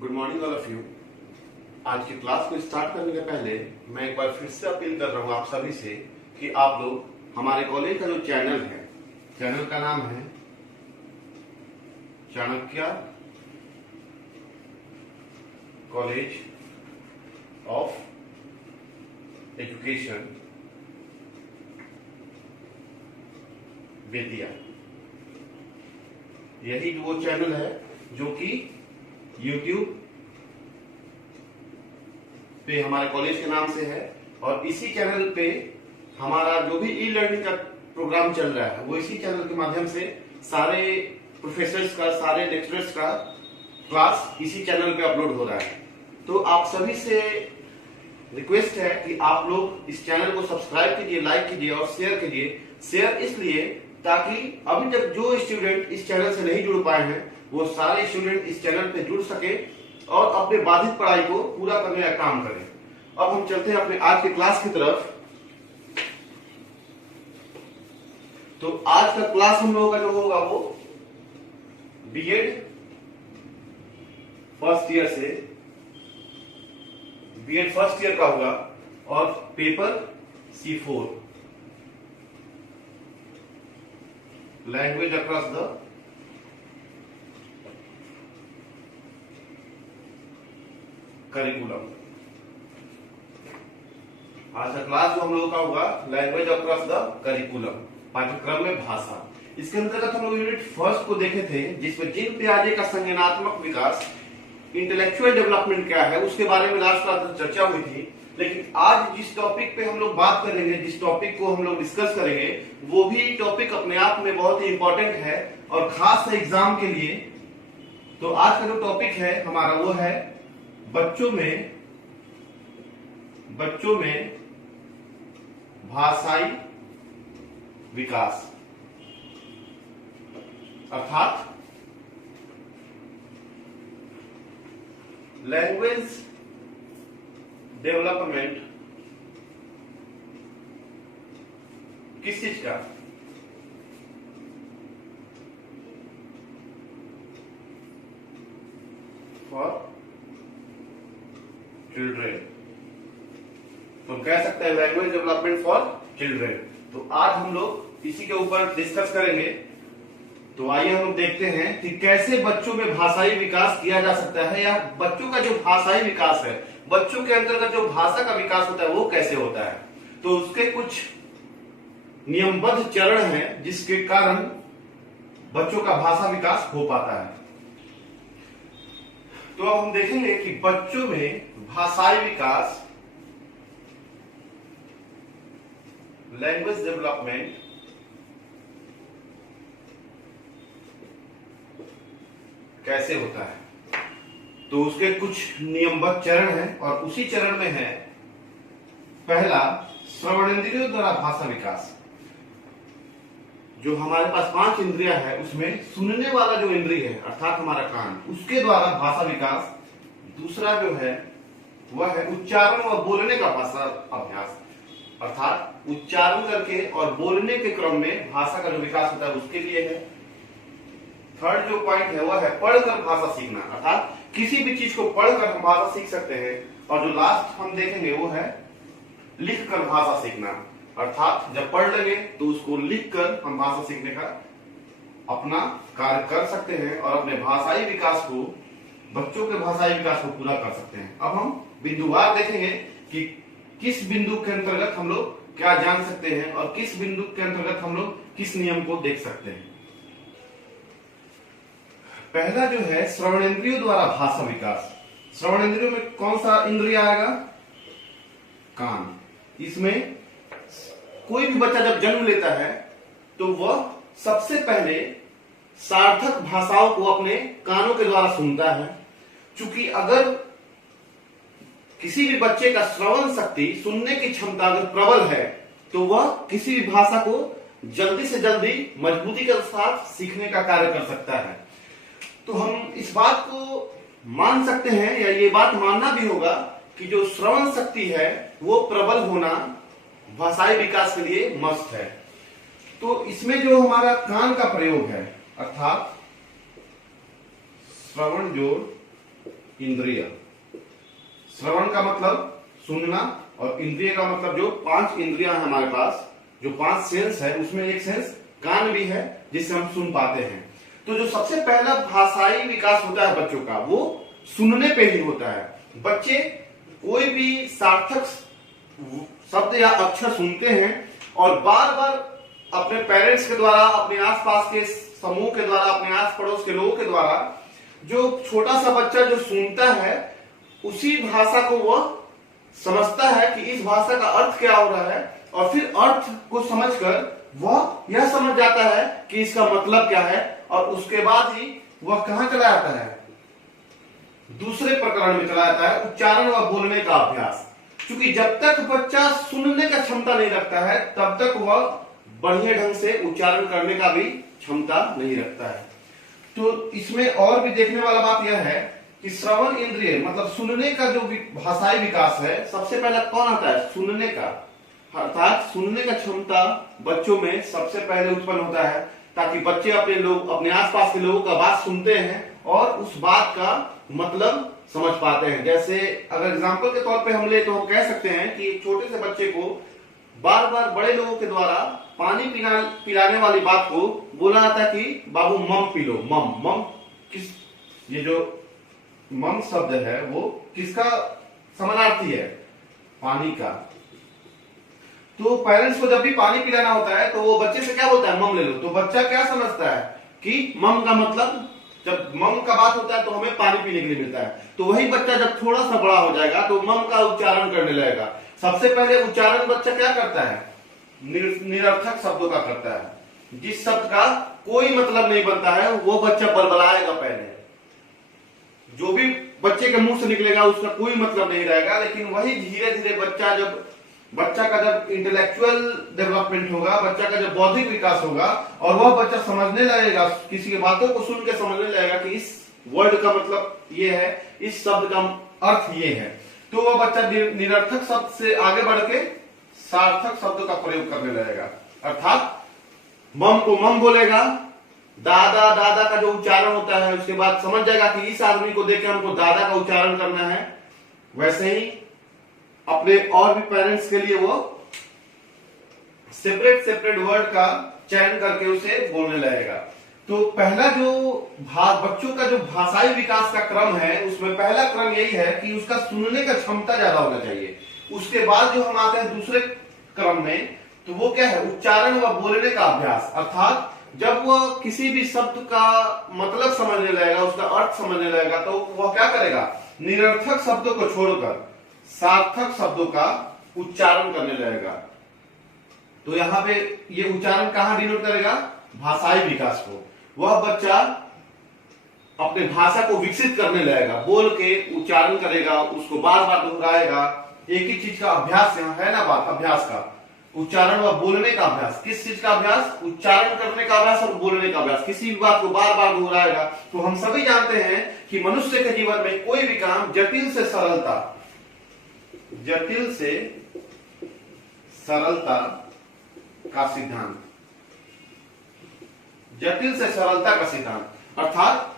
Good morning all of you. आज की class को स्टार्ट करने के पहले मैं एक बार फिर से अपील कर रहा हूं आप सभी से कि आप लोग हमारे कॉलेज का जो चैनल है, चैनल का नाम है Chanakya college of education Bettiah. यही वो चैनल है जो कि YouTube पे हमारे कॉलेज के नाम से है और इसी चैनल पे हमारा जो भी ई लर्निंग का प्रोग्राम चल रहा है वो इसी चैनल के माध्यम से सारे प्रोफेसर्स का, सारे लेक्चरर्स का क्लास इसी चैनल पे अपलोड हो रहा है। तो आप सभी से रिक्वेस्ट है कि आप लोग इस चैनल को सब्सक्राइब कीजिए, लाइक कीजिए और शेयर कीजिए। शेयर इसलिए ताकि अभी तक जो स्टूडेंट इस चैनल से नहीं जुड़ पाए हैं वो सारे स्टूडेंट इस चैनल पे जुड़ सके और अपने बाधित पढ़ाई को पूरा करने का काम करें। अब हम चलते हैं अपने आज की क्लास की तरफ। तो आज का क्लास हम लोगों का जो होगा वो बीएड फर्स्ट ईयर से बीएड फर्स्ट ईयर का होगा और paper C4 language across the curriculum. आज का क्लास जो हम लोगों का होगा लैंग्वेज अक्रॉस द करिकुलम, पाठ्यक्रम में भाषा। इसके अंतर्गत हम लोग यूनिट फर्स्ट को देखे थे जिसमें जिन पियाजे का संज्ञानात्मक विकास, इंटेलेक्चुअल डेवलपमेंट क्या है उसके बारे में लास्ट क्लास में चर्चा हुई थी। लेकिन आज जिस टॉपिक पे हम लोग बात करेंगे, जिस टॉपिक को हम लोग डिस्कस करेंगे वो भी टॉपिक अपने आप में बहुत ही इंपॉर्टेंट है और खास एग्जाम के लिए। तो आज का जो टॉपिक है हमारा वो है बच्चों में भाषाई विकास, अर्थात लैंग्वेज डेवलपमेंट किस चीज का, फॉर चिल्ड्रेन। तो हम कह सकते हैं लैंग्वेज डेवलपमेंट फॉर चिल्ड्रेन। तो आज हम लोग इसी के ऊपर डिस्कस करेंगे। तो आइए हम लोग देखते हैं कि कैसे बच्चों में भाषाई विकास किया जा सकता है, या बच्चों का जो भाषाई विकास है, बच्चों के अंतर्गत जो भाषा का विकास होता है वो कैसे होता है। तो उसके कुछ नियमबद्ध चरण हैं जिसके कारण बच्चों का भाषा विकास हो पाता है। तो अब हम देखेंगे कि बच्चों में भाषाई विकास, लैंग्वेज डेवलपमेंट कैसे होता है। तो उसके कुछ नियमबद्ध चरण हैं और उसी चरण में है पहला श्रवणेंद्रियों द्वारा भाषा विकास। जो हमारे पास 5 इंद्रियां है उसमें सुनने वाला जो इंद्रिय है अर्थात हमारा कान, उसके द्वारा भाषा विकास। दूसरा जो है वह है उच्चारण और बोलने का भाषा अभ्यास, अर्थात उच्चारण करके और बोलने के क्रम में भाषा का जो विकास होता है उसके लिए है। थर्ड जो पॉइंट है वह है पढ़कर भाषा सीखना, अर्थात किसी भी चीज को पढ़कर हम भाषा सीख सकते हैं। और जो लास्ट हम देखेंगे वो है लिखकर भाषा सीखना, अर्थात जब पढ़ लेंगे तो उसको लिखकर हम भाषा सीखने का अपना कार्य कर सकते हैं और अपने भाषाई विकास को, बच्चों के भाषाई विकास को पूरा कर सकते हैं। अब हम बिंदुवार देखेंगे कि किस बिंदु के अंतर्गत हम लोग क्या जान सकते हैं और किस बिंदु के अंतर्गत हम लोग किस नियम को देख सकते हैं। पहला जो है श्रवणेंद्रियों द्वारा भाषा विकास। श्रवणेंद्रियों में कौन सा इंद्रिय आएगा? कान। इसमें कोई भी बच्चा जब जन्म लेता है तो वह सबसे पहले सार्थक भाषाओं को अपने कानों के द्वारा सुनता है। चूंकि अगर किसी भी बच्चे का श्रवण शक्ति, सुनने की क्षमता अगर प्रबल है तो वह किसी भी भाषा को जल्दी से जल्दी मजबूती के साथ सीखने का कार्य कर सकता है। तो हम इस बात को मान सकते हैं या ये बात मानना भी होगा कि जो श्रवण शक्ति है वो प्रबल होना भाषाई विकास के लिए मस्ट है। तो इसमें जो हमारा कान का प्रयोग है अर्थात श्रवण जोड़ इंद्रिय। श्रवण का मतलब सुनना और इंद्रिय का मतलब जो 5 इंद्रियां हैं हमारे पास, जो 5 सेंस है, उसमें एक सेंस कान भी है जिससे हम सुन पाते हैं। तो जो सबसे पहला भाषाई विकास होता है बच्चों का, वो सुनने पे ही होता है। बच्चे कोई भी सार्थक शब्द या अक्षर सुनते हैं और बार बार अपने पेरेंट्स के द्वारा, अपने आसपास के समूह के द्वारा, अपने आस पड़ोस के लोगों के द्वारा, जो छोटा सा बच्चा जो सुनता है उसी भाषा को वह समझता है कि इस भाषा का अर्थ क्या हो रहा है, और फिर अर्थ को समझकर वह यह समझ जाता है कि इसका मतलब क्या है, और उसके बाद ही वह कहां चला जाता है, दूसरे प्रकरण में चला जाता है, उच्चारण व बोलने का अभ्यास। क्योंकि जब तक बच्चा सुनने का क्षमता नहीं रखता है तब तक वह बढ़िया ढंग से उच्चारण करने का भी क्षमता नहीं रखता है। तो इसमें और भी देखने वाला बात यह है कि श्रवण इंद्रिय मतलब सुनने का जो भाषाई विकास है, सबसे पहले कौन आता है, सुनने का। अर्थात सुनने का क्षमता बच्चों में सबसे पहले उत्पन्न होता है, ताकि बच्चे अपने आसपास के लोगों का बात सुनते हैं और उस बात का मतलब समझ पाते हैं। जैसे अगर एग्जाम्पल के तौर पे हम ले तो हम कह सकते हैं कि एक छोटे से बच्चे को बार बार बड़े लोगों के द्वारा पानी पिलाने वाली बात को बोला जाता है कि बाबू मम पी लो। मम किस, ये जो मम शब्द है वो किसका समानार्थी है, पानी का। तो पेरेंट्स को जब भी पानी पिलाना होता है तो वो बच्चे से क्या बोलता है, मम ले लो। तो बच्चा क्या समझता है कि मम का मतलब, जब मम का बात होता है तो हमें पानी पीने के लिए मिलता है। तो वही बच्चा जब थोड़ा सा बड़ा हो जाएगा तो मम का उच्चारण करने लगेगा। सबसे पहले उच्चारण बच्चा क्या करता है, निरर्थक शब्दों का करता है। जिस शब्द का कोई मतलब नहीं बनता है वो बच्चा बलबलाएगा पहले। जो भी बच्चे के मुंह से निकलेगा उसका कोई मतलब नहीं रहेगा। लेकिन वही धीरे धीरे बच्चा का जब इंटेलेक्चुअल डेवलपमेंट होगा, बच्चा का जब बौद्धिक विकास होगा और वह बच्चा समझने लगेगा, किसी की बातों को सुन के समझने लगेगा कि इस वर्ड का मतलब ये है, इस शब्द का अर्थ ये है, तो वह बच्चा निरर्थक शब्द से आगे बढ़ के सार्थक शब्द का प्रयोग करने लगेगा। अर्थात मम को मम बोलेगा, दादा का जो उच्चारण होता है उसके बाद समझ जाएगा कि इस आदमी को देख के हमको दादा का उच्चारण करना है। वैसे ही अपने और भी पेरेंट्स के लिए वो सेपरेट वर्ड का चयन करके उसे बोलने लगेगा। तो पहला जो बच्चों का जो भाषाई विकास का क्रम है उसमें पहला क्रम यही है कि उसका सुनने का क्षमता ज्यादा होना चाहिए। उसके बाद जो हम आते हैं दूसरे क्रम में, तो वो क्या है, उच्चारण व बोलने का अभ्यास। अर्थात जब वह किसी भी शब्द का मतलब समझने लगेगा, उसका अर्थ समझने लगेगा, तो वह क्या करेगा, निरर्थक शब्दों को छोड़कर सार्थक शब्दों का उच्चारण करने लगेगा। तो यहाँ पे ये उच्चारण कहां डिनोट करेगा, भाषाई विकास को। वह बच्चा अपने भाषा को विकसित करने लगेगा, बोल के उच्चारण करेगा, उसको बार बार दोहराएगा। एक ही चीज का अभ्यास यहाँ है ना, बात अभ्यास का, उच्चारण व बोलने का अभ्यास। किस चीज का अभ्यास, उच्चारण करने का अभ्यास और बोलने का अभ्यास। किसी भी बात को बार बार दोहराएगा। तो हम सभी जानते हैं कि मनुष्य के जीवन में कोई भी काम जटिल से सरलता का सिद्धांत, जटिल से सरलता का सिद्धांत। अर्थात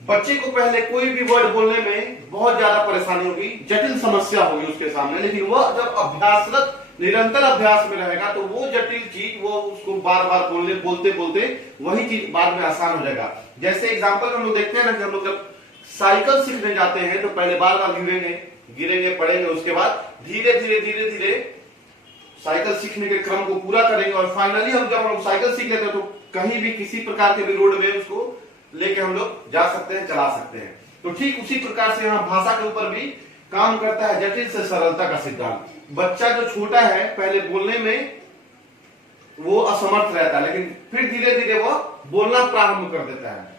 बच्चे को पहले कोई भी वर्ड बोलने में बहुत ज्यादा परेशानी होगी, जटिल समस्या होगी उसके सामने, लेकिन वह जब अभ्यासरत निरंतर अभ्यास में रहेगा तो वो जटिल चीज वो उसको बार बार बोलते वही चीज बाद में आसान हो जाएगा। जैसे एग्जांपल हम लोग देखते हैं ना कि हम लोग जब साइकिल सीखने जाते हैं तो पहले बार बार गिरेंगे पड़ेंगे, उसके बाद धीरे धीरे साइकिल सीखने के क्रम को पूरा करेंगे और फाइनली जब हम लोग साइकिल सीख लेते हैं तो कहीं भी किसी प्रकार के भी रोड में उसको लेके हम लोग जा सकते हैं, चला सकते हैं। तो ठीक उसी प्रकार से यहाँ भाषा के ऊपर भी काम करता है जटिल से सरलता का सिद्धांत। बच्चा जो छोटा है पहले बोलने में वो असमर्थ रहता है, लेकिन फिर धीरे धीरे वो बोलना प्रारंभ कर देता है।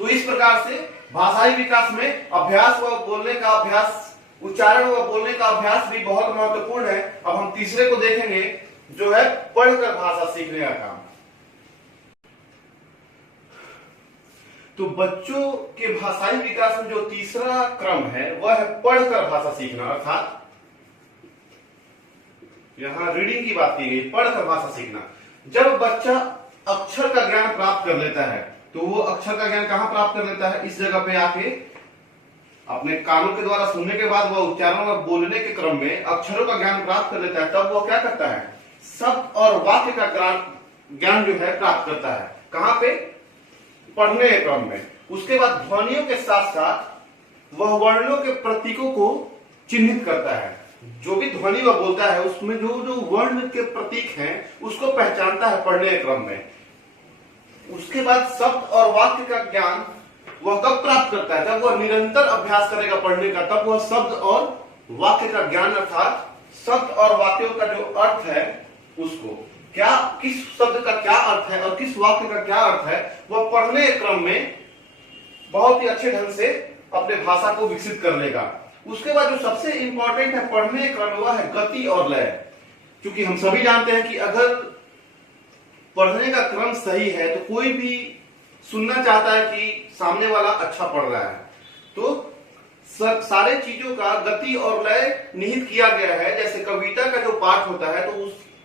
तो इस प्रकार से भाषाई विकास में अभ्यास व बोलने का अभ्यास, उच्चारण व बोलने का अभ्यास भी बहुत महत्वपूर्ण है। अब हम तीसरे को देखेंगे जो है पढ़कर भाषा सीखने का काम। तो बच्चों के भाषाई विकास में जो तीसरा क्रम है वह है पढ़कर भाषा सीखना। अर्थात यहां रीडिंग की बात की गई, पढ़कर भाषा सीखना। जब बच्चा अक्षर का ज्ञान प्राप्त कर लेता है तो वो अक्षर का ज्ञान कहां प्राप्त कर लेता है, इस जगह पे आके अपने कानों के द्वारा सुनने के बाद वह उच्चारण और बोलने के क्रम में अक्षरों का ज्ञान प्राप्त कर लेता है, तब वह क्या करता है, शब्द और वाक्य का ज्ञान जो है प्राप्त करता है। कहां पे, पढ़ने के क्रम में। उसके बाद ध्वनियों के साथ साथ वह वर्णों के प्रतीकों को चिन्हित करता है। जो भी ध्वनि वह बोलता है उसमें जो जो वर्ण के प्रतीक हैं उसको पहचानता है पढ़ने के क्रम में। उसके बाद शब्द और वाक्य का ज्ञान वह कब प्राप्त करता है, जब वह निरंतर अभ्यास करेगा पढ़ने का, तब वह शब्द और वाक्य का ज्ञान, अर्थात शब्द और वाक्यों का जो अर्थ है उसको क्या, किस शब्द का क्या अर्थ है और किस वाक्य का क्या अर्थ है, वह पढ़ने के क्रम में बहुत ही अच्छे ढंग से अपने भाषा को विकसित कर लेगा। उसके बाद जो सबसे इंपॉर्टेंट है पढ़ने के क्रम, वह है गति और लय। क्योंकि हम सभी जानते हैं कि अगर पढ़ने का क्रम सही है तो कोई भी सुनना चाहता है कि सामने वाला अच्छा पढ़ रहा है। तो सारे चीजों का गति और लय निहित किया गया है। जैसे कविता का जो पाठ होता है तो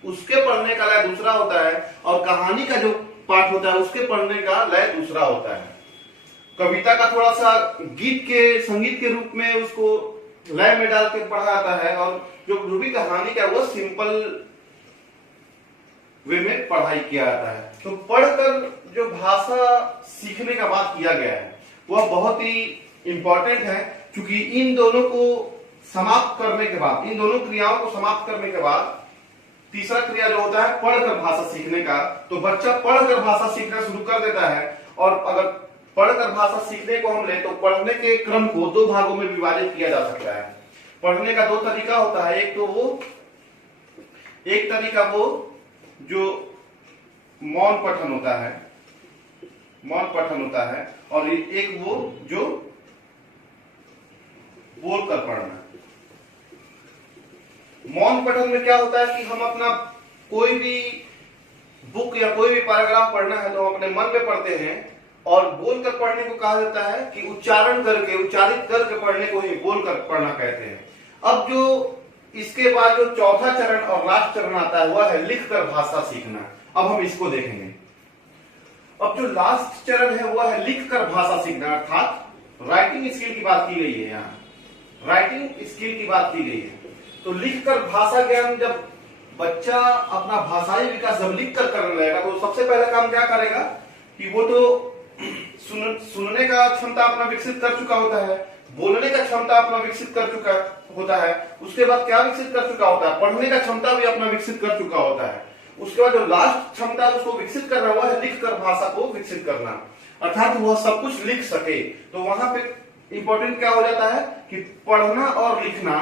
उसके पढ़ने का लय दूसरा होता है, और कहानी का जो पाठ होता है उसके पढ़ने का लय दूसरा होता है। कविता का थोड़ा सा गीत के संगीत के रूप में उसको लय में डाल के पढ़ा जाता है, और जो भी कहानी का वो सिंपल वे में पढ़ाई किया जाता है। तो पढ़कर जो भाषा सीखने का बात किया गया है वह बहुत ही इंपॉर्टेंट है, क्योंकि इन दोनों को समाप्त करने के बाद, इन दोनों क्रियाओं को समाप्त करने के बाद तीसरा क्रिया जो होता है पढ़कर भाषा सीखने का, तो बच्चा पढ़कर भाषा सीखना शुरू कर देता है। और अगर पढ़कर भाषा सीखने को हम ले तो पढ़ने के क्रम को दो भागों में विभाजित किया जा सकता है। पढ़ने का दो तरीका होता है, एक तरीका वो जो मौन पठन होता है, मौन पठन होता है, और एक वो जो बोलकर पढ़ना। मौन पठन में क्या होता है कि हम अपना कोई भी बुक या कोई भी पैराग्राफ पढ़ना है तो हम अपने मन में पढ़ते हैं, और बोलकर पढ़ने को कहा जाता है कि उच्चारण करके, उच्चारित करके पढ़ने को ही बोलकर पढ़ना कहते हैं। अब जो इसके बाद जो चौथा चरण और लास्ट चरण आता है वह है लिखकर भाषा सीखना। अब हम इसको देखेंगे। अब जो लास्ट चरण है वह है लिखकर भाषा सीखना, अर्थात राइटिंग स्किल की बात की गई है। यहाँ राइटिंग स्किल की बात की गई है। तो लिखकर भाषा ज्ञान, जब बच्चा अपना भाषाई विकास जब लिखकर करने लगेगा तो सबसे पहला काम क्या करेगा कि वो तो सुनने का क्षमता अपना विकसित कर चुका होता है, बोलने का क्षमता अपना विकसित कर चुका होता है। उसके बाद क्या विकसित कर चुका होता है, पढ़ने का क्षमता भी अपना विकसित कर चुका होता है। उसके बाद जो लास्ट क्षमता उसको विकसित करना हुआ है लिखकर भाषा को विकसित करना, अर्थात वह सब कुछ लिख सके। तो वहां पे इंपॉर्टेंट क्या हो जाता है कि पढ़ना और लिखना,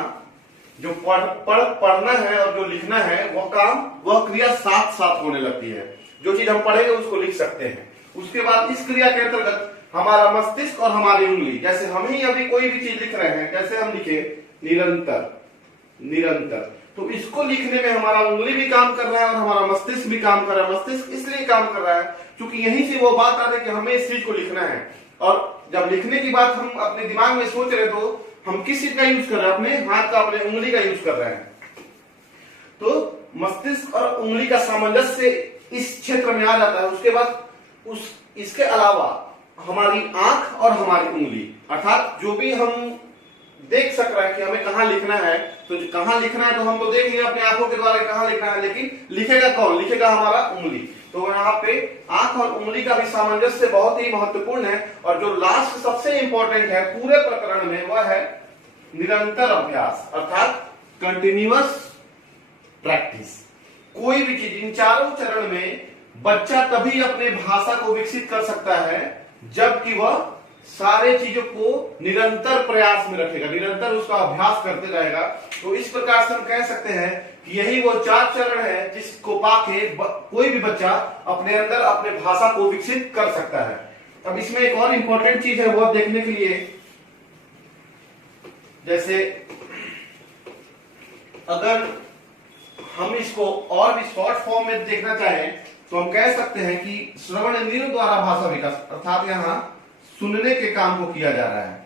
जो पढ़ना है और जो लिखना है वह काम, वह क्रिया साथ साथ होने लगती है। जो चीज हम पढ़ेंगे उसको लिख सकते हैं। उसके बाद इस क्रिया के अंतर्गत हमारा मस्तिष्क और हमारी उंगली, जैसे हम ही अभी कोई भी चीज लिख रहे हैं, कैसे हम लिखे, निरंतर निरंतर, तो इसको लिखने में हमारा उंगली भी काम कर रहा है और हमारा मस्तिष्क भी काम कर रहा है। मस्तिष्क इसलिए काम कर रहा है क्योंकि यहीं से वो बात आती है कि हमें इस चीज को लिखना है। और जब लिखने की बात हम अपने दिमाग में सोच रहे तो हम किस चीज का यूज कर रहे हैं, अपने हाथ का, अपने उंगली का यूज कर रहे हैं। तो मस्तिष्क और उंगली का सामंजस्य इस क्षेत्र में आ जाता है। उसके बाद इसके अलावा हमारी आंख और हमारी उंगली, अर्थात जो भी हम देख सक रहे हैं कि हमें कहां लिखना है, तो कहां लिखना है तो हम तो देख लेंगे अपनी आंखों के द्वारा कहां लिखना है, लेकिन लिखेगा कौन, लिखेगा हमारा उंगली। तो यहाँ पे आंख और उंगली का भी सामंजस्य बहुत ही महत्वपूर्ण है। और जो लास्ट सबसे इंपॉर्टेंट है पूरे प्रकरण में वह है निरंतर अभ्यास, अर्थात कंटिन्यूअस प्रैक्टिस। कोई भी चीज, इन चारों चरण में बच्चा तभी अपने भाषा को विकसित कर सकता है जबकि वह सारे चीजों को निरंतर प्रयास में रखेगा, निरंतर उसका अभ्यास करते रहेगा। तो इस प्रकार से हम कह सकते हैं कि यही वो चार चरण है जिसको पाके कोई भी बच्चा अपने अंदर अपने भाषा को विकसित कर सकता है। अब इसमें एक और इंपॉर्टेंट चीज है वो देखने के लिए, जैसे अगर हम इसको और भी शॉर्ट फॉर्म में देखना चाहें तो हम कह सकते हैं कि श्रवण इंद्रियों द्वारा भाषा विकास, अर्थात यहाँ सुनने के काम को किया जा रहा है।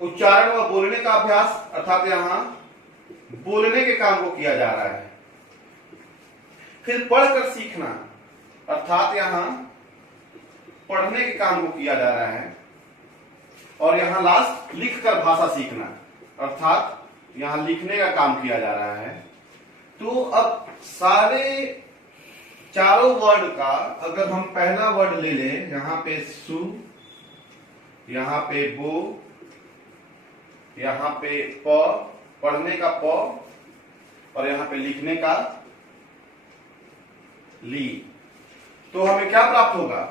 उच्चारण व बोलने का अभ्यास, अर्थात यहाँ बोलने के काम को किया जा रहा है। फिर पढ़कर सीखना, अर्थात यहाँ पढ़ने के काम को किया जा रहा है। और यहां लास्ट लिखकर भाषा सीखना, अर्थात यहां लिखने का काम किया जा रहा है। तो अब सारे चारों वर्ड का अगर हम पहला वर्ड ले लें, यहां पे सु, यहां पे बो, यहां पे प, पढ़ने का प, और यहां पे लिखने का ली, तो हमें क्या प्राप्त होगा?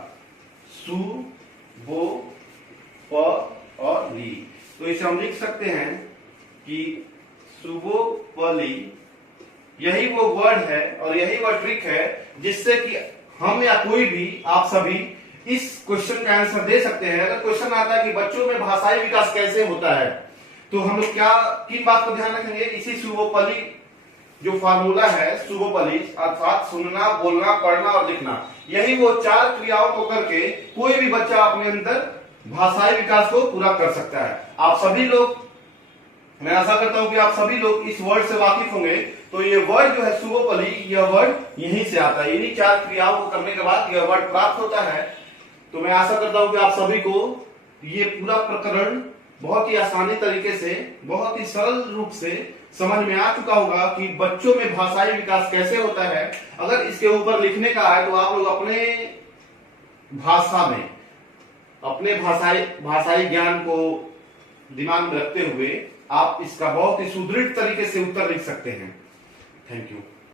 सु, बो, प और ली। तो इसे हम लिख सकते हैं कि सुबो पली, यही वो वर्ड है और यही वो ट्रिक है जिससे कि हम या कोई भी, आप सभी इस क्वेश्चन का आंसर दे सकते हैं। अगर क्वेश्चन आता है कि बच्चों में भाषाई विकास कैसे होता है, तो हम लोग क्या किन बात को ध्यान रखेंगे? इसी सुबोपली जो फार्मूला है, सुबोपली अर्थात सुनना, बोलना, पढ़ना और लिखना, यही वो 4 क्रियाओं को करके कोई भी बच्चा अपने अंदर भाषाई विकास को पूरा कर सकता है। आप सभी लोग, मैं आशा करता हूं कि आप सभी लोग इस वर्ड से वाकिफ होंगे। तो ये वर्ड जो है सुबोपली, यह वर्ड यहीं से आता है, इन्हीं 4 क्रियाओं को करने के बाद यह वर्ड प्राप्त होता है। तो मैं आशा करता हूं कि आप सभी को ये पूरा प्रकरण बहुत ही आसानी तरीके से, बहुत ही सरल रूप से समझ में आ चुका होगा कि बच्चों में भाषाई विकास कैसे होता है। अगर इसके ऊपर लिखने का है तो आप लोग अपने भाषा में, अपने भाषाई ज्ञान को दिमाग में रखते हुए आप इसका बहुत ही सुदृढ़ तरीके से उत्तर लिख सकते हैं। Thank you.